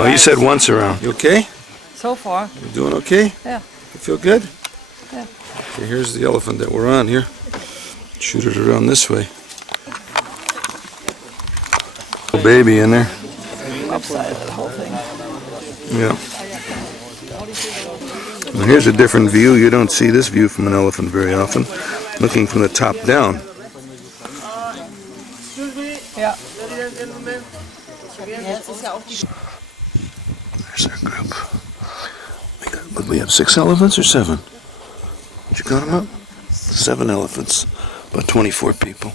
No, he said once around. You okay? So far. You doing okay? Yeah. You feel good? Yeah. Okay, here's the elephant that we're on here. Shoot it around this way. Little baby in there. Upside of the whole thing. Yeah. Well, here's a different view. You don't see this view from an elephant very often. Looking from the top down. Yeah. There's our group. We have 6 elephants or 7? Did you count them up? 7 elephants. About 24 people.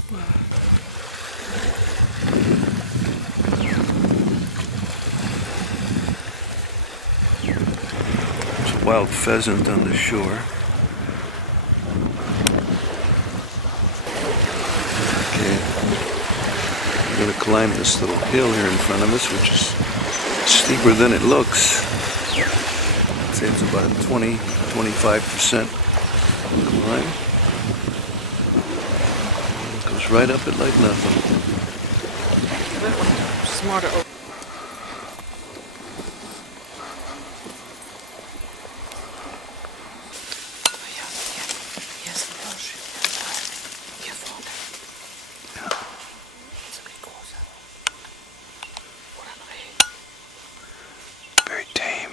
There's a wild pheasant on the shore. Okay. We're going to climb this little hill here in front of us, which is steeper than it looks. I'd say it's about a 20-25% climb. It goes right up it like nothing. Smarter. Very tame.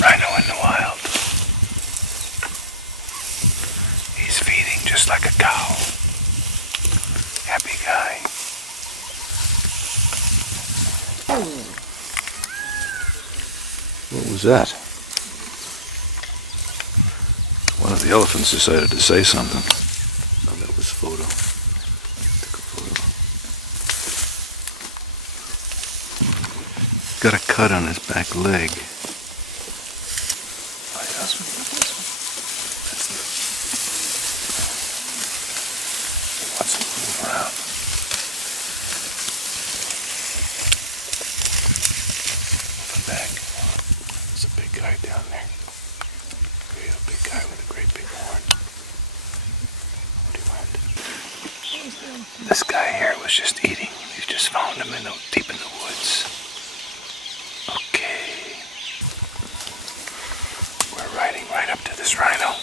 Rhino in the wild. He's feeding just like a cow. Happy guy. What was that? One of the elephants decided to say something. Oh, that was photo. Took a photo. Got a cut on his back leg. Oh, yeah. That's he wants to move around. Back. There's a big guy down there. Real big guy with a great big horn. What do you want? This guy here was just eating. You just found him deep in the woods. Okay. We're riding right up to this rhino.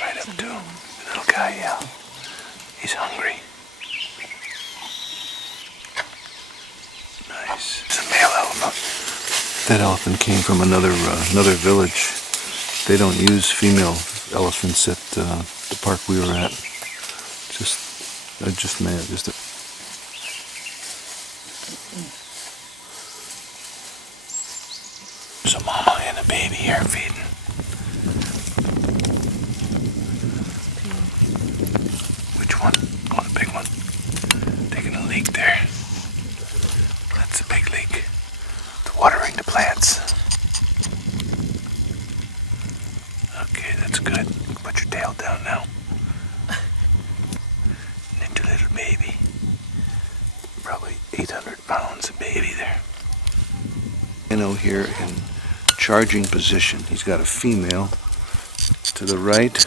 Right up to him. The little guy, yeah. He's hungry. Nice. It's a male elephant. That elephant came from another village. They don't use female elephants at the park we were at. Just male. There's a mama and a baby here feeding. Which one? Oh, the big one. Taking a leak there. That's a big leak. It's watering the plants. Okay, that's good. Put your tail down now. Little little baby. Probably 800 pounds of baby there. Rhino here in charging position. He's got a female to the right.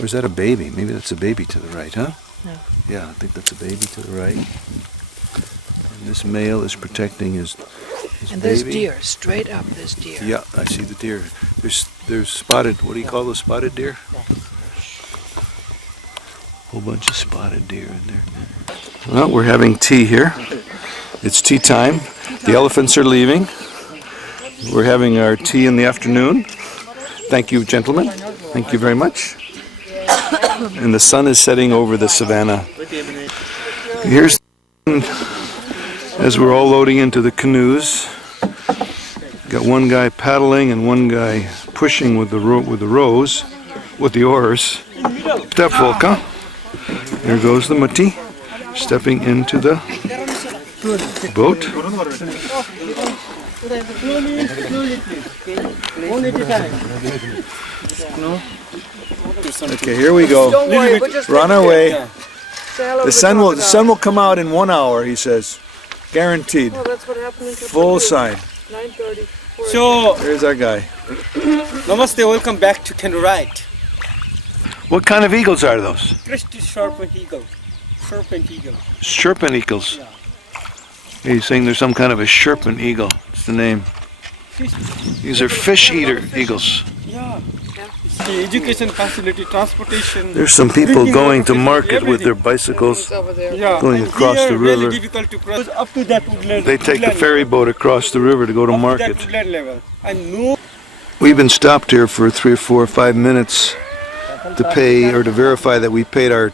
Or is that a baby? Maybe that's a baby to the right, huh? No. Yeah, I think that's a baby to the right. And this male is protecting his And baby. there's deer, straight up there's deer. Yeah, I see the deer. There's spotted, what do you call those spotted deer? Whole bunch of spotted deer in there. Well, we're having tea here. It's tea time. The elephants are leaving. We're having our tea in the afternoon. Thank you, gentlemen. Thank you very much. And the sun is setting over the savannah. Here's as we're all loading into the canoes. Got one guy paddling and one guy pushing with the rows, with the oars. Step, Fulke. There goes the mutti, stepping into the boat. Okay, here we go. Don't worry, we're just We're on our way. say hello to The sun will come out in 1 hour, he says. Guaranteed. Well, that's what happened in Full sign. 9:30. So, There's our guy. namaste, welcome back to Kenwright. What kind of eagles are those? Christy Sherpan eagle. Sherpan eagle. Sherpan eagles. He's saying there's some kind of a Sherpan eagle. It's the name. These are fish eater eagles. Yeah. It's the education facility, transportation. There's some people drinking going water to market with their everything. bicycles. Over there. Yeah. going and across here, the really river. difficult to cross up to that woodland. They take the woodland ferry boat across the river to go to level, up to market. that woodland level. And no. We've been stopped here for 3 or 4 or 5 minutes to pay or to verify that we paid our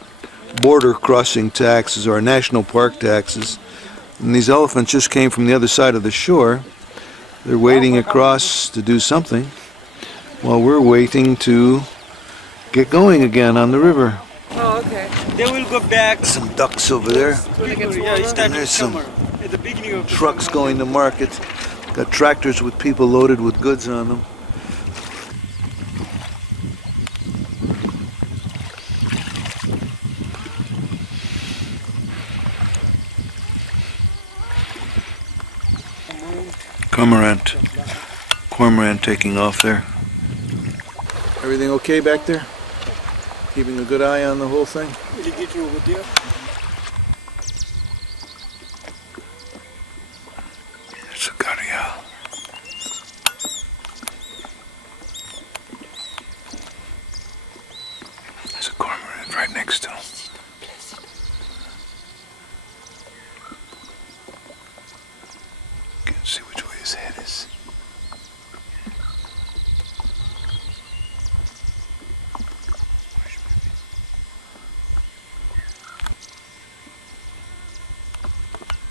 border crossing taxes or our national park taxes. And these elephants just came from the other side of the shore. They're wading across to do something while we're waiting to get going again on the river. Oh, okay. They will go back. Some ducks over there. Yeah, it started there's some summer. At the beginning of the Trucks summer. going to market. Got tractors with people loaded with goods on them. Cormorant taking off there. Everything okay back there? Keeping a good eye on the whole thing? Alligator over there. It's a Ghairal. There's a cormorant right next to him. Can't see which way his head is.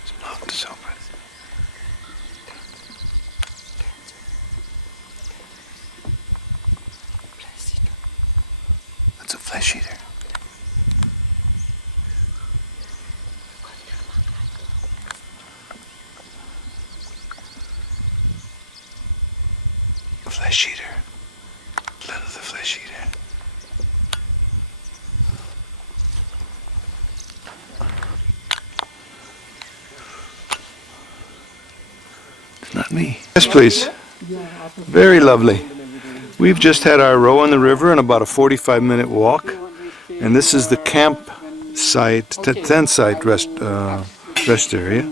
His mouth is open. That's a flesh eater. Flesh eater. Blood of the flesh eater. It's not me. Yes, please. Very lovely. We've just had our row on the river and about a 45-minute walk. And this is the campsite, tent site rest area.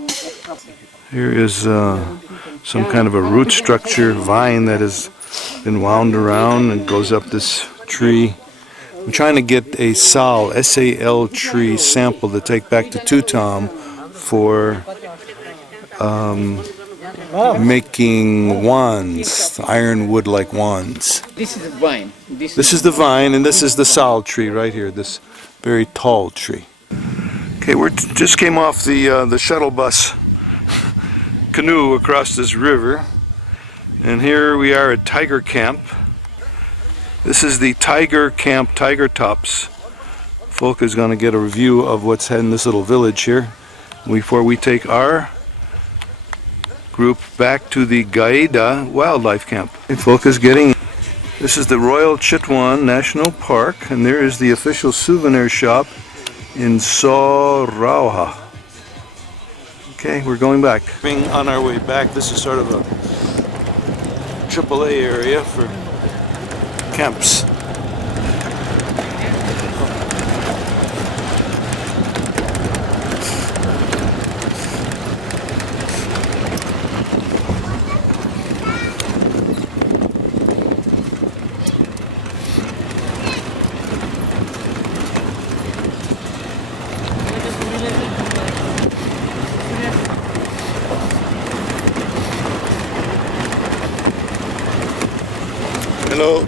Here is some kind of a root structure, vine that has been wound around and goes up this tree. I'm trying to get a Sal, S-A-L tree sample to take back to Tutam for making wands, ironwood like wands. This is the vine. This is the vine and this is the Sal tree right here, this very tall tree. Okay, we just came off the shuttle bus canoe across this river, and here we are at Tiger Camp. This is the Tiger Camp Tiger Tops. Fulke is going to get a review of what's in this little village here before we take our group back to the Gaida Wildlife Camp. Fulke is getting. This is the Royal Chitwan National Park, and there is the official souvenir shop in Sorauha. Okay, we're going back. On our way back, this is sort of a AAA area for camps. Hello.